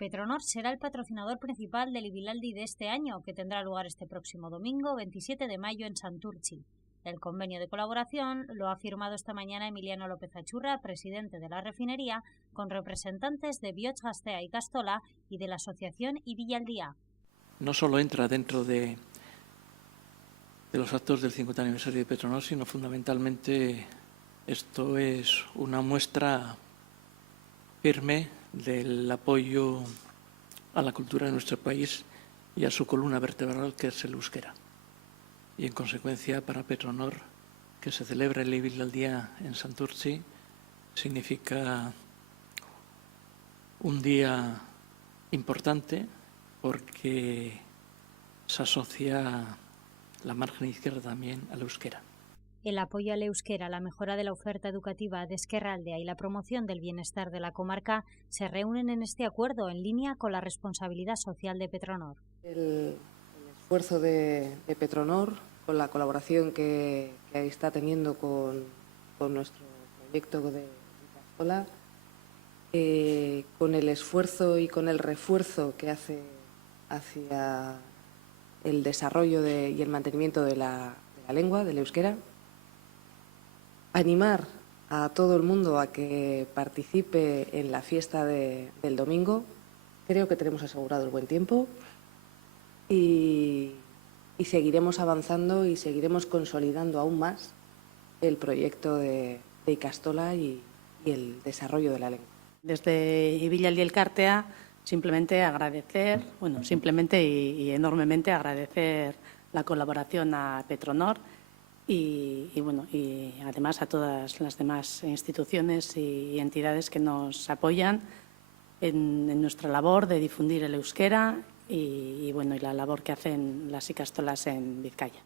Petronor será el patrocinador principal del Ibilaldi de este año, que tendrá lugar este próximo domingo, 27 de mayo, en Santurtzi. El convenio de colaboración lo ha firmado esta mañana Emiliano López Achurra, presidente de la refinería, con representantes de Bihotz Gaztea y Castola y de la asociación Ibilaldia. No solo entra dentro de los actos del 50 aniversario de Petronor, sino fundamentalmente esto es una muestra firme del apoyo a la cultura de nuestro país y a su columna vertebral, que es el euskera. Y en consecuencia, para Petronor, que se celebre el Ibilaldia en Santurtzi significa un día importante porque se asocia la margen izquierda también al euskera. El apoyo al euskera, la mejora de la oferta educativa de Ezkerraldea y la promoción del bienestar de la comarca se reúnen en este acuerdo en línea con la responsabilidad social de Petronor. El esfuerzo de Petronor, con la colaboración que está teniendo con nuestro proyecto de Castola, con el esfuerzo y con el refuerzo que hace hacia el desarrollo y el mantenimiento de la lengua, del euskera. Animar a todo el mundo a que participe en la fiesta del domingo. Creo que tenemos asegurado el buen tiempo y seguiremos avanzando y seguiremos consolidando aún más el proyecto de Castola y el desarrollo de la lengua. Desde Ibilaldi Elkartea, simplemente agradecer, simplemente y enormemente agradecer la colaboración a Petronor y además a todas las demás instituciones y entidades que nos apoyan en nuestra labor de difundir el euskera y la labor que hacen las ikastolas en Vizcaya.